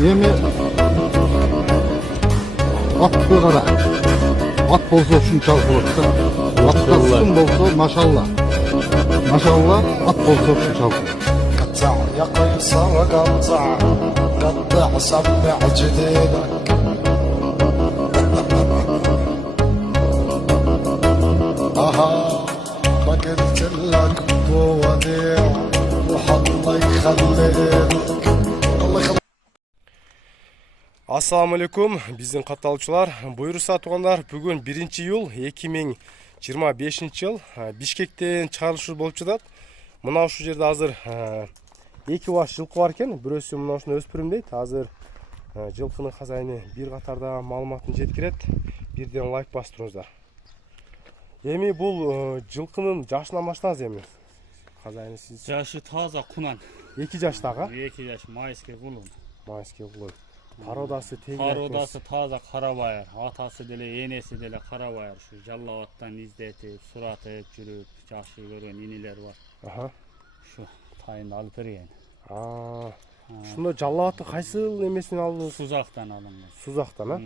Эми атты кара. Ат болсо ушунчалык болот да. Аттан болсо машалла. Машалла ат болсо ушунчалык. قطع يا قيصر قطع قطع سبع جديدك ما قلت لك بو وديع روح الله يخليك الله يخليك. Assalamu alaikum, биздин катталуучулар. Буйруса туугандар, бүгүн 1-июл 2025 жыл Бишкектен чыгарылышы болуп жатат. Мына ушул жерде азыр эки баш жылкы бар экен. Бирөөсү мына ушуну өспүрүм дейт. Азыр жылкынын казайыны бир катарда маалыматын жеткирет. Бирден лайк бастырыңыздар. Эми бул жылкынын жашынан баштаңыз эми. Казайыны сиз Жашы таза кунан. 2 жаштагы? 2 жаш майский кулун. Майский кулун. Пародасы теги. Пародасы таза карабайыр. Атасы деле, энеси деле карабайыр. Ушу жаллабаттан издетип, суратып жүрүп, жакшы көргөн инилер бар. Аха. Ушу тайынды алып берген. Ушундо жаллабаттын кайсыл эмесин алдыңыз? Сузактан алынган. Сузактан, а?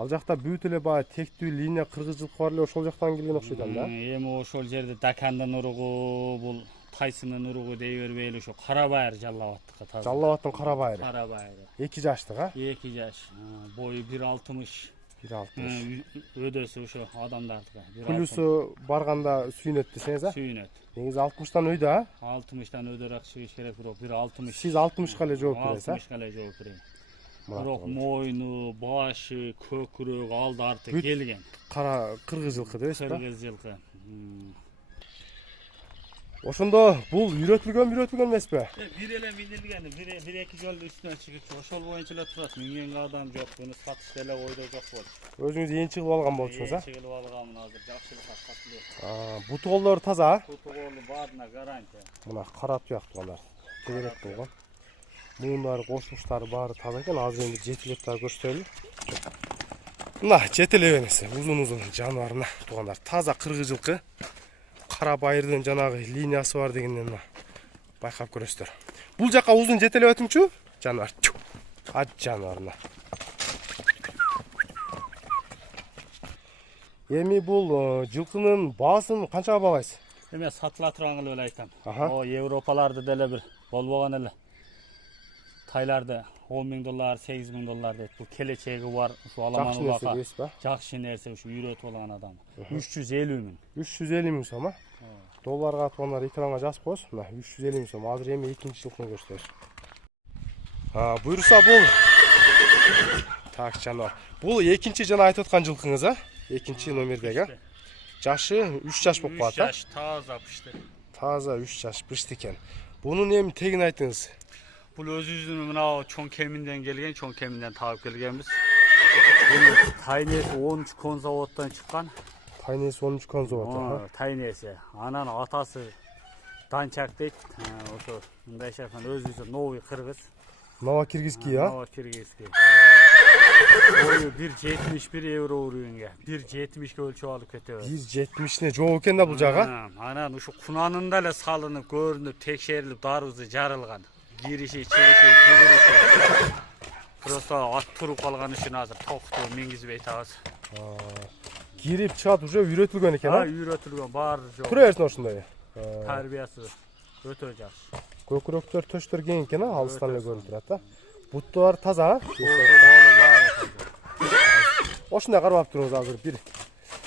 Ал жакта бүт эле баягы тектүү линия кыргыз жылкы бар эле, ошол жактан келген окшойт да? Эми ошол жерде Дакандын уругу, бул Тайсынын уругу дей бербейли, ошо карабайыр жаллабаттыкка таза. Жаллабаттын карабайыры. Карабайыры. 2 жаштык, а? 2 жаш. Бою 1.60. 1.60. Өдөсү ошо адамдардыкы. Плюсу барганда сүйүнөт десеңиз, а? Сүйүнөт. Негизи 60тан өйдө, а? 60тан өдөрөөк чыгыш керек, бирок 1.60. Сиз 60ка эле жооп бересиз, а? 60ка эле жооп берем. Бирок мойну, башы, көкүрөк, алды арты келген. Кара кыргыз жылкы дейсиз да? Кыргыз жылкы. Ошондо бул үйрөтүлгөн эмеспи? Бир эле минилген, бир-эки жолду үстүнөн чыгып, ошол боюнча эле турат. Минген адам жок, буну сатыш деле ойдо жок болчу. Өзүңүз энчи кылып алган болчусуз, а? Энчи кылып алганмын азыр, жакшы сатылат. Буту колдору таза, а? Буту колу баарына гарантия. Мына кара туяк туугандар. Тегерек болгон. Муундар, кошмуштары баары таза экен. Азыр эми жетилеп дагы көрсөтөлү. Мына жетелеп эмеси, узун жаныбарына туугандар. Таза кыргыз жылкы. Кара байырдын жанагы линиясы бар дегенден байкап көрөсүздөр. Бул жака узун жетелеп өтүңчү. Жаныбар. Ат жаныбарына. Эми бул жылкынын баасын канчага баалайсыз? Эме сатыла турган эле айтам. О, Европаларды деле бир болбогон эле. Тайларды $10,000, $8,000 дейт. Бул келечеги бар, ушу аламан убакка. Жакшы нерсе, ушу үйрөтүп алган адам. 350 миң. 350 миң сом, а? Долларга туугандар экранга жазып коесуз. Мына 350 миң сом. Азыр эми экинчи жылкыны көрсөтөбүз. Буйруса бул. Так, жаныбар. Бул экинчи жана айтып аткан жылкыңыз, а? Экинчи номердеги, а? Жашы 3 жаш болуп калат, а? 3 жаш таза пышты. Таза 3 жаш пышты экен. Бунун эми тегин айтыңыз. Бул өзүбүздүн мына чоң кеминден келген, чоң кеминден таап келгенбиз. Бул тайнеси 13 кон заводдон чыккан. Тайнеси 13 кон завод, тайнеси. Анан атасы Данчак дейт. Ошо мындай шахан өзүбүздүн новый кыргыз. Новокиргизский, а? Новокиргизский. Бою 1.71 евро уровенге. 1.70ге өлчөп алып кетебиз. 1.70не жок экен да бул жага. Анан ушу кунанында эле салынып, көрүнүп, текшерилип, дарыбызы жарылган. Girişi, çıkışı, yürüyüşü. Просто at turup kalgan için hazır toktub mingiziп айтабыз. Girip çıgat уже үйрөтүлгөн экен, а? Үйрөтүлгөн бар жок. Тура берсин ошондой. Тарбиясы өтө жакшы. Көкүрөктөр, төштөр кең экен, а? Алыстан эле көрүнүп турат, а? Буттар таза, а? Ошондой карап туруңуз азыр бир.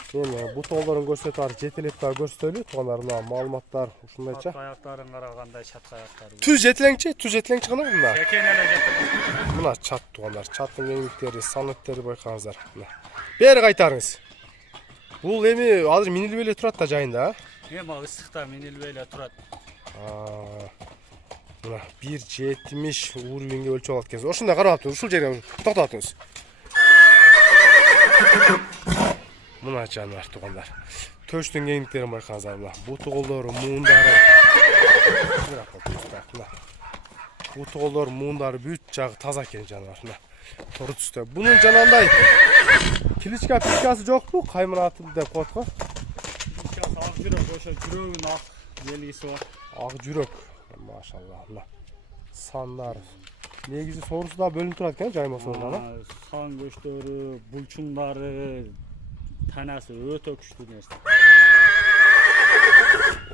Эми бут колдорун көрсөтүп ар жетелеп дагы көрсөтөлү. Туугандар мына маалыматтар ушундайча. Аяктарын караганда чатка аяктары. Түз жетелеңчи гана мына. Экен эле жетелең. Мына чат туугандар, чаттын кеңдиктери, санаттары байкаңыздар. Мына. Бери кайтарыңыз. Бул эми азыр минилип эле турат да жайында, а? Эми ысыкта минилип эле турат. Мына 1.70 уровенге өлчөп алат экенсиз. Ошондой карап туруңуз, ушул жерге токтоп туруңуз. Мына жаныбар туугандар. Төштүн кеңдиктерин байкаңыздар мына. Буту колдору, муундары. Буту колдору, муундары бүт жагы таза экен жаныбар. Мына. Тору түстө. Бунун жанагындай кличка пичкасы жокпу? Каймыраты деп коет го. Пичкасы ак жүрөк, ошо жүрөгүнүн ак белгиси бар. Ак жүрөк. Машалла. Мына. Сандар. негизи сорусу да бөлүнүп турат экен жаймасында да. Сан көчтөрү, булчуңдары, танасы өтө күчтүү нерсе.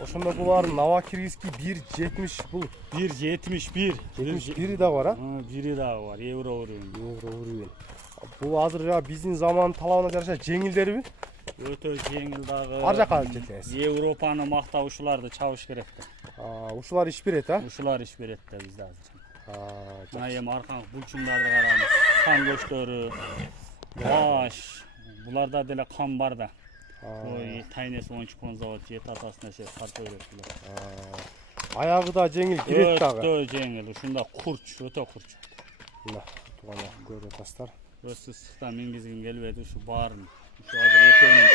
Ошондо булардын аба киргизки 1.70 бул 1.71. 71 да бар, а? Бири дагы бар, евро уровень. Евро уровень. Бул азыр жа биздин заман талабына жараша жеңилдерби? Өтө жеңил дагы. Ар жака жетет. Европаны мактаушуларды чабыш керек да. Ушулар иш берет, а? Ушулар иш берет да бизде азыр. Мына эми аркаңкы булчуңдарды караңыз. Сан көчтөрү, баш. Буларда деле кан бар да. Ой, тайнес ойынчук завод жет атасына ше карта өрөттүлөр. Аягы да жеңил кирет дагы. Өтө жеңил, ушунда курч, өтө курч. Мына тугана көрүп атасыздар. Өсүстан мингизгим келбеди ушу баарын. Ушу азыр экөөнүн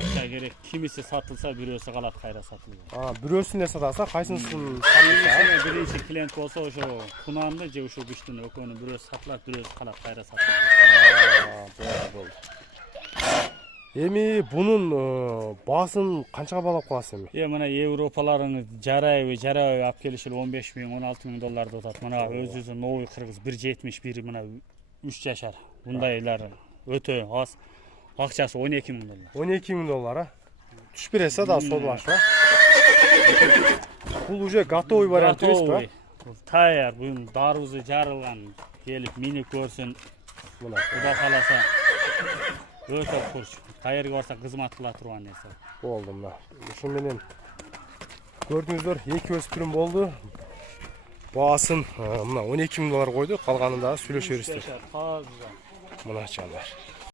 акча керек. Кимиси сатылса, бирөөсү калат кайра сатылбайт. Бирөөсүнө сатаса, кайсынысын сатылса? Биринчи клиент болсо ошо кунанды же ушу күчтүн экөөнүн бирөөсү сатылат, бирөөсү калат кайра сатылбайт. Болду. Эми бунун баасын канчага баалап каласыз эми? Мына Европаларыңыз жарайбы алып келишил 15 000, 16 000 долларды атат. Мына өзүбүздүн новый кыргыз 1.71 мына 3 жашар. Бундайлар өтө аз. Акчасы 12 000 доллар. 12 000 доллар, а? Түшүп берсе да содулашпа. Бул уже готовый вариант эмеспи? Таяр, бул дарбызы жарылган, келип минип көрсүн. Мына Куда каласа өтө курч. Кайерге барса кызмат кыла турган нерсе. болду мына. Ошо менен көрдүңүздөр, эки өспүрүм болду. Баасын мына 12 000 доллар койду, калганын дагы сүйлөшө бересиздер. Мына жандар.